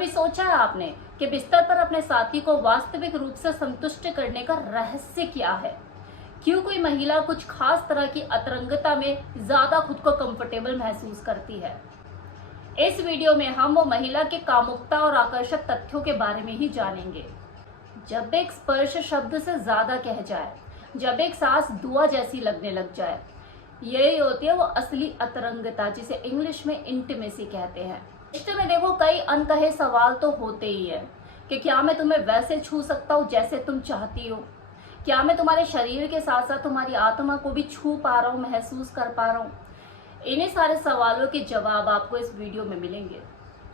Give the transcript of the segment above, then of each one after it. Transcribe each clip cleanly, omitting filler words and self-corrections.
कभी सोचा है आपने कि बिस्तर पर अपने साथी को वास्तविक रूप से संतुष्ट करने का रहस्य क्या है? क्यों कोई महिला कुछ खास तरह की अतरंगता में ज्यादा खुद को कंफर्टेबल महसूस करती है? इस वीडियो में हम वो महिला के कामुकता और आकर्षक तथ्यों के बारे में ही जानेंगे। जब एक स्पर्श शब्द से ज्यादा कह जाए, जब एक सांस दुआ जैसी लगने लग जाए, यही होती है वो असली अतरंगता, जिसे इंग्लिश में इंटीमेसी कहते हैं। रिश्ते में देखो, कई अनकहे सवाल तो होते ही है कि क्या मैं तुम्हें वैसे छू सकता हूँ जैसे तुम चाहती हो? क्या मैं तुम्हारे शरीर के साथ साथ तुम्हारी आत्मा को भी छू पा रहा हूँ, महसूस कर पा रहा हूँ? इन्हीं सारे सवालों के जवाब आपको इस वीडियो में मिलेंगे।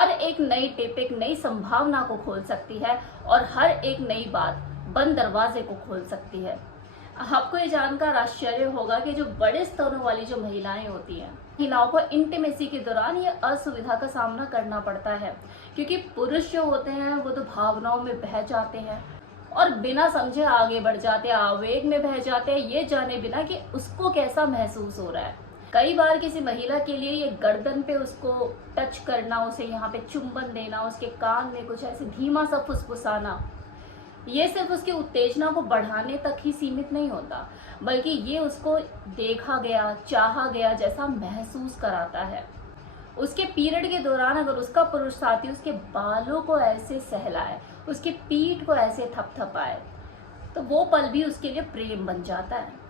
हर एक नई टिप एक नई संभावना को खोल सकती है और हर एक नई बात बंद दरवाजे को खोल सकती है। आपको ये जानकर आश्चर्य होगा कि जो बड़े स्तरों वाली जो महिलाएं होती हैं, महिलाओं को इंटीमेसी के दौरान ये असुविधा का सामना करना पड़ता है, क्योंकि पुरुष जो होते हैं वो तो भावनाओं में बह जाते हैं और बिना समझे आगे बढ़ जाते हैं, आवेग में बह जाते हैं, ये जाने बिना कि उसको कैसा महसूस हो रहा है। कई बार किसी महिला के लिए ये गर्दन पे उसको टच करना, उसे यहाँ पे चुंबन देना, उसके कान में कुछ ऐसे धीमा सा फुसफुसाना, ये सिर्फ उसकी उत्तेजना को बढ़ाने तक ही सीमित नहीं होता, बल्कि ये उसको देखा गया, चाहा गया जैसा महसूस कराता है। उसके पीरियड के दौरान अगर उसका पुरुष साथी उसके बालों को ऐसे सहलाए, उसकी पीठ को ऐसे थपथपाए, तो वो पल भी उसके लिए प्रेम बन जाता है।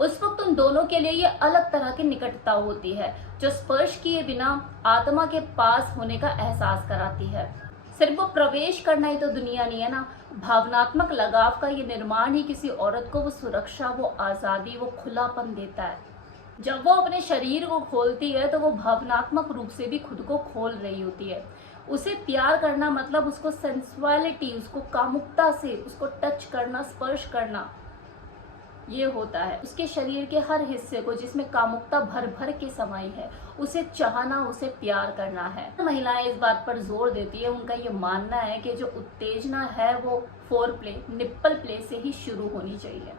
उस वक्त उन दोनों के लिए ये अलग तरह की निकटता होती है, जो स्पर्श किए बिना आत्मा के पास होने का एहसास कराती है। सिर्फ वो प्रवेश करना ही तो दुनिया नहीं है ना, भावनात्मक लगाव का ये निर्माण ही किसी औरत को वो सुरक्षा, वो आज़ादी, वो खुलापन देता है। जब वो अपने शरीर को खोलती है तो वो भावनात्मक रूप से भी खुद को खोल रही होती है। उसे प्यार करना मतलब उसको सेंसुअलिटी, उसको कामुकता से उसको टच करना, स्पर्श करना, ये होता है। उसके शरीर के हर हिस्से को जिसमें कामुकता भर भर के समाई है, उसे चाहना, उसे प्यार करना है। महिलाएं इस बात पर जोर देती है, उनका ये मानना है कि जो उत्तेजना है वो फोर प्ले, निप्पल प्ले से ही शुरू होनी चाहिए।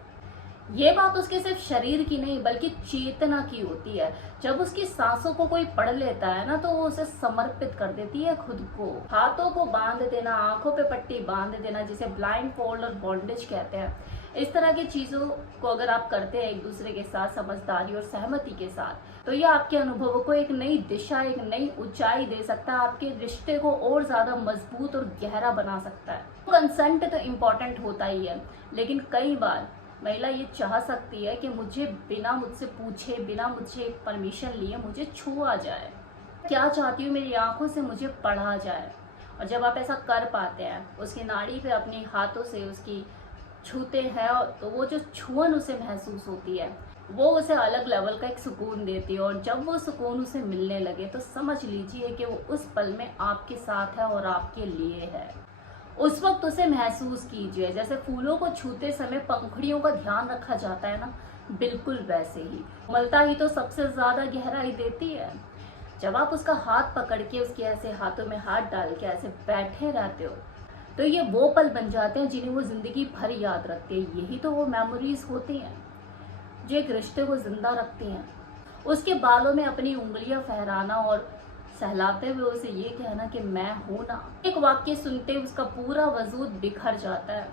ये बात उसके सिर्फ शरीर की नहीं बल्कि चेतना की होती है। जब उसकी सांसों को कोई पढ़ लेता है ना, तो वो उसे समर्पित कर देती है खुद को। हाथों को बांध देना, आंखों पे पट्टी बांध देना, जिसे ब्लाइंड फोल्ड और बॉन्डेज कहते हैं, इस तरह की चीजों को अगर आप करते हैं एक दूसरे के साथ समझदारी और सहमति के साथ, तो ये आपके अनुभवों को एक नई दिशा, एक नई ऊंचाई दे सकता है, आपके रिश्ते को और ज्यादा मजबूत और गहरा बना सकता है। कंसेंट तो इम्पोर्टेंट होता ही है, लेकिन कई बार महिला ये चाह सकती है कि मुझे बिना मुझसे पूछे, बिना मुझे परमिशन लिए मुझे छुआ जाए। क्या चाहती हूँ, मेरी आंखों से मुझे पढ़ा जाए। और जब आप ऐसा कर पाते हैं, उसकी नाड़ी पे अपने हाथों से उसकी छूते हैं, तो वो जो छुअन उसे महसूस होती है, वो उसे अलग लेवल का एक सुकून देती है। और जब वो सुकून उसे मिलने लगे तो समझ लीजिए कि वो उस पल में आपके साथ है और आपके लिए है। उस वक्त उसे महसूस कीजिए जैसे फूलों को छूते समय पंखुड़ियों का ध्यान रखा जाता है ना, बिल्कुल वैसे ही। कोमलता ही तो सबसे ज्यादा गहराई देती है। जब आप उसका हाथ पकड़ के उसके ऐसे हाथों में हाथ डाल के ऐसे बैठे रहते हो, तो ये वो पल बन जाते हैं जिन्हें वो जिंदगी भर याद रखते हैं। यही तो वो मेमोरीज होती हैं जो एक रिश्ते को जिंदा रखती हैं। उसके बालों में अपनी उंगलियां फहराना और सहलाते हुए उसे ये कहना कि मैं हूं ना, एक वाक्य सुनते उसका पूरा वजूद बिखर जाता है।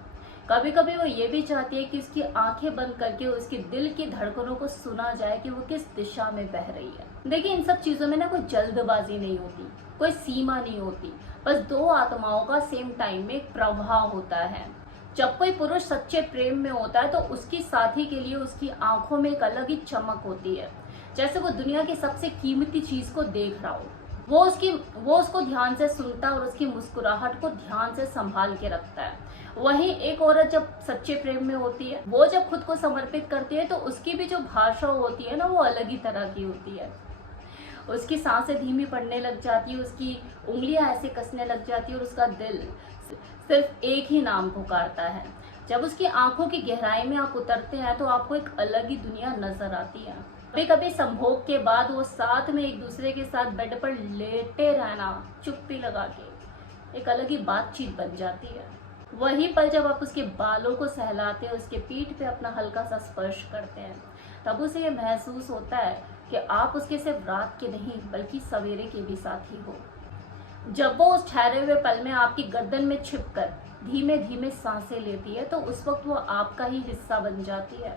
कभी कभी वो ये भी चाहती है कि उसकी आंखें बंद करके उसके दिल की धड़कनों को सुना जाए कि वो किस दिशा में बह रही है। देखिए, इन सब चीजों में ना कोई जल्दबाजी नहीं होती, कोई सीमा नहीं होती, बस दो आत्माओं का सेम टाइम में एक प्रवाह होता है। जब कोई पुरुष सच्चे प्रेम में होता है तो उसकी साथी के लिए उसकी आंखों में एक अलग ही चमक होती है, जैसे वो दुनिया की सबसे कीमती चीज को देख रहा हो। वो उसको ध्यान से सुनता है और उसकी मुस्कुराहट को ध्यान से संभाल के रखता है। वहीं एक औरत जब सच्चे प्रेम में होती है, वो जब खुद को समर्पित करती है, तो उसकी भी जो भाषा होती है ना, वो अलग ही तरह की होती है। उसकी सांसें धीमी पड़ने लग जाती है, उसकी उंगलियां ऐसे कसने लग जाती है और उसका दिल सिर्फ एक ही नाम पुकारता है। जब उसकी आंखों की गहराई में आप उतरते हैं तो आपको एक अलग ही दुनिया नजर आती है। कभी कभी संभोग के बाद वो साथ में एक दूसरे के साथ बेड पर लेटे रहना, चुप्पी लगा के, एक अलग ही बातचीत बन जाती है। वही पल जब आप उसके बालों को सहलाते हैं, उसके पीठ पे अपना हल्का सा स्पर्श करते हैं, तब उसे ये महसूस होता है कि आप उसके सिर्फ रात के नहीं बल्कि सवेरे के भी साथी हो। जब वो उस ठहरे हुए पल में आपकी गर्दन में छिपकर धीमे धीमे सांसें लेती है, तो उस वक्त वो आपका ही हिस्सा बन जाती है।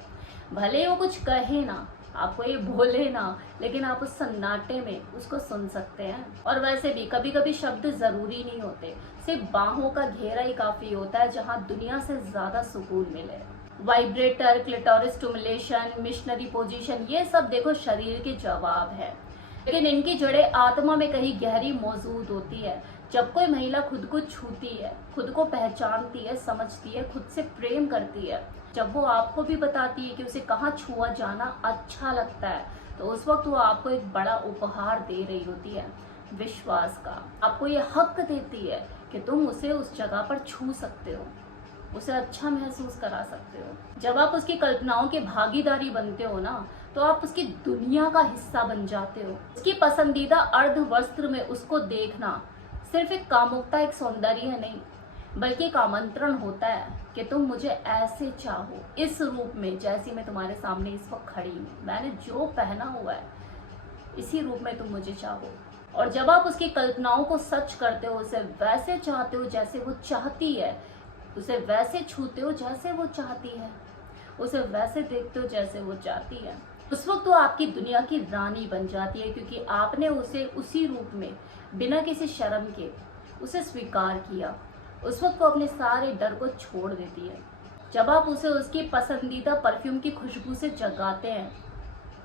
भले ही वो कुछ कहे ना, आपको ये बोले ना, लेकिन आप उस सन्नाटे में उसको सुन सकते हैं। और वैसे भी कभी कभी शब्द जरूरी नहीं होते, सिर्फ बाहों का घेरा ही काफी होता है जहाँ दुनिया से ज्यादा सुकून मिले। Vibrator, clitoris stimulation, missionary position, ये सब देखो शरीर के जवाब है, लेकिन इनकी जड़ें आत्मा में कहीं गहरी मौजूद होती है। जब कोई महिला खुद को छूती है, खुद को पहचानती है, समझती है, खुद से प्रेम करती है, जब वो आपको भी बताती है कि उसे कहाँ छुआ जाना अच्छा लगता है, तो उस वक्त वो आपको एक बड़ा उपहार दे रही होती है, विश्वास का। आपको ये हक देती है कि तुम उसे उस जगह पर छू सकते हो, उसे अच्छा महसूस करा सकते हो। जब आप उसकी कल्पनाओं के भागीदारी बनते हो ना, तो आप उसकी दुनिया का हिस्सा बन जाते हो। उसकी पसंदीदा अर्ध वस्त्र में उसको देखना सिर्फ एक कामुकता, एक सौंदर्य नहीं, बल्कि एक आमंत्रण होता है कि तुम मुझे ऐसे चाहो, इस रूप में जैसी मैं तुम्हारे सामने इस वक्त खड़ी हूँ। मैंने जो पहना हुआ है इसी रूप में तुम मुझे चाहो। और जब आप उसकी कल्पनाओं को सच करते हो, उसे वैसे चाहते हो जैसे वो चाहती है, उसे वैसे छूते हो जैसे वो चाहती है, उसे वैसे देखते हो जैसे वो चाहती है, उस वक्त वो आपकी दुनिया की रानी बन जाती है, क्योंकि आपने उसे उसी रूप में बिना किसी शर्म के उसे स्वीकार किया। उस वक्त वो अपने सारे डर को छोड़ देती है। जब आप उसे उसकी पसंदीदा परफ्यूम की खुशबू से जगाते हैं,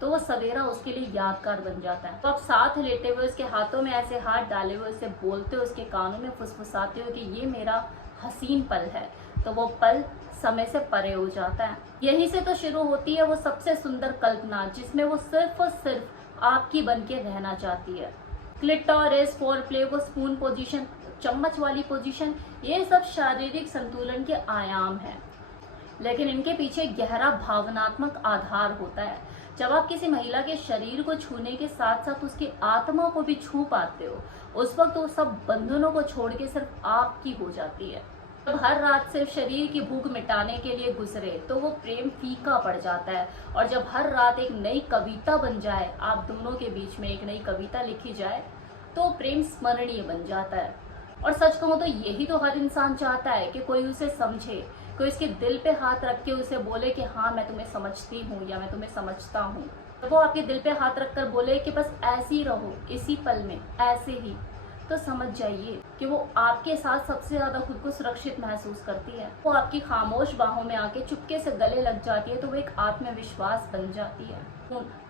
तो वो सवेरा उसके लिए यादगार बन जाता है। तो आप साथ लेटे हुए उसके हाथों में ऐसे हाथ डाले हुए उसे बोलते हो, उसके कानों में फुसफुसाते हो कि ये मेरा हसीन पल है, तो वो पल समय से परे हो जाता है। यही से तो शुरू होती है वो सबसे सुंदर कल्पना, जिसमें वो सिर्फ और सिर्फ आपकी बन के रहना चाहती है। क्लिटोरिस, फोरप्ले, वो स्पून पोजीशन, चम्मच वाली पोजीशन, ये सब शारीरिक संतुलन के आयाम हैं, लेकिन इनके पीछे गहरा भावनात्मक आधार होता है। जब आप किसी महिला के शरीर को छूने के साथ साथ उसकी आत्मा को भी छू पाते हो, उस वक्त वो सब बंधनों को छोड़ के सिर्फ आपकी हो जाती है। जब हर रात सिर्फ शरीर की भूख मिटाने के लिए गुजरे, तो वो प्रेम फीका पड़ जाता है। और जब हर रात एक नई कविता बन जाए, आप दोनों के बीच में एक नई कविता लिखी जाए, तो प्रेम स्मरणीय बन जाता है। और सच कहूँ तो यही तो हर इंसान चाहता है कि कोई उसे समझे, कोई उसके दिल पे हाथ रख के उसे बोले कि हाँ मैं तुम्हें समझती हूँ या मैं तुम्हें समझता हूँ। तो वो आपके दिल पे हाथ रख कर बोले कि बस ऐसे ही रहो, इसी पल में ऐसे ही, तो समझ जाइए कि वो आपके साथ सबसे ज्यादा खुद को सुरक्षित महसूस करती है। वो आपकी खामोश बाहों में आके चुपके से गले लग जाती है, तो वो एक आत्मविश्वास बन जाती है।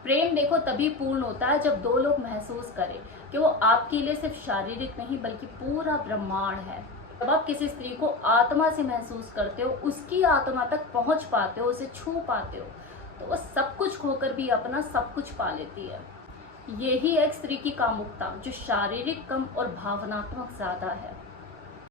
प्रेम देखो तभी पूर्ण होता है जब दो लोग महसूस करें कि वो आपके लिए सिर्फ शारीरिक नहीं बल्कि पूरा ब्रह्मांड है। जब आप किसी स्त्री को आत्मा से महसूस करते हो, उसकी आत्मा तक पहुंच पाते हो, उसे छू पाते हो, तो वो सब कुछ खोकर भी अपना सब कुछ पा लेती है। यही है एक स्त्री की कामुकता, जो शारीरिक कम और भावनात्मक ज्यादा है।